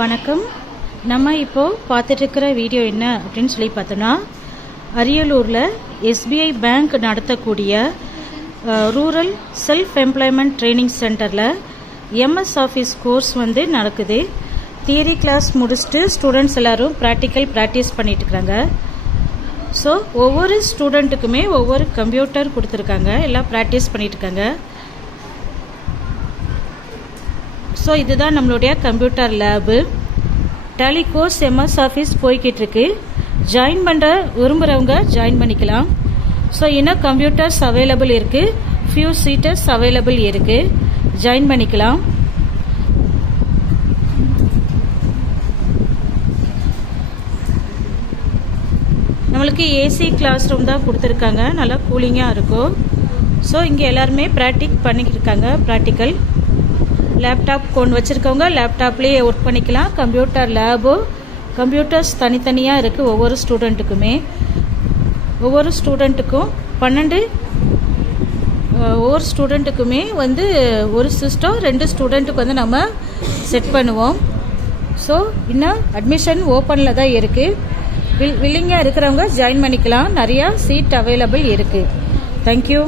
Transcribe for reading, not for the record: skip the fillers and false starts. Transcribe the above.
வணக்கம். நம்ம இப்போ பார்த்துட்டு இருக்கிற வீடியோ என்ன அப்படின்னு சொல்லி பார்த்தோம்னா, அரியலூரில் எஸ்பிஐ பேங்க் நடத்தக்கூடிய ரூரல் செல்ஃப் எம்ப்ளாய்மெண்ட் ட்ரைனிங் சென்டரில் எம்எஸ் ஆஃபீஸ் கோர்ஸ் நடக்குது. தியரி கிளாஸ் முடிச்சுட்டு ஸ்டூடெண்ட்ஸ் எல்லாரும் ப்ராக்டிஸ் பண்ணிட்டு இருக்காங்க. ஸோ ஒவ்வொரு ஸ்டூடெண்ட்டுக்குமே ஒவ்வொரு கம்ப்யூட்டர் கொடுத்துருக்காங்க, எல்லாம் ப்ராக்டிஸ் பண்ணிட்டு இருக்காங்க. ஸோ இதுதான் நம்மளுடைய computer lab. Tally course MS Office போய்கிட்டு இருக்கு. ஜாயின் பண்ணுற விரும்புகிறவங்க ஜாயின் பண்ணிக்கலாம். ஸோ இன்னும் கம்ப்யூட்டர்ஸ் அவைலபிள் இருக்குது, ஃபியூ சீட்டர்ஸ் அவைலபிள் இருக்குது, ஜாயின் பண்ணிக்கலாம். நம்மளுக்கு ஏசி கிளாஸ் ரூம் தான் கொடுத்துருக்காங்க, நல்லா கூலிங்காக இருக்கும். ஸோ இங்கே எல்லாருமே பண்ணிக்கிட்டு இருக்காங்க. ப்ராக்டிக்கல் லேப்டாப் கொண்டு வச்சுருக்கவங்க லேப்டாப்லேயே ஒர்க் பண்ணிக்கலாம். கம்ப்யூட்டர் லேபு, கம்ப்யூட்டர்ஸ் தனித்தனியாக இருக்குது ஒவ்வொரு ஸ்டூடெண்ட்டுக்குமே. ஒவ்வொரு ஸ்டூடெண்ட்டுக்கும் ஒவ்வொரு ஸ்டூடெண்ட்டுக்குமே ஒரு சிஸ்டம் 2 ஸ்டூடெண்ட்டுக்கு நம்ம செட் பண்ணுவோம். ஸோ இன்னும் அட்மிஷன் ஓப்பனில் தான் இருக்குது. வில்லிங்காக இருக்கிறவங்க ஜாயின் பண்ணிக்கலாம். நிறையா சீட் அவைலபிள் இருக்குது. தேங்க்யூ.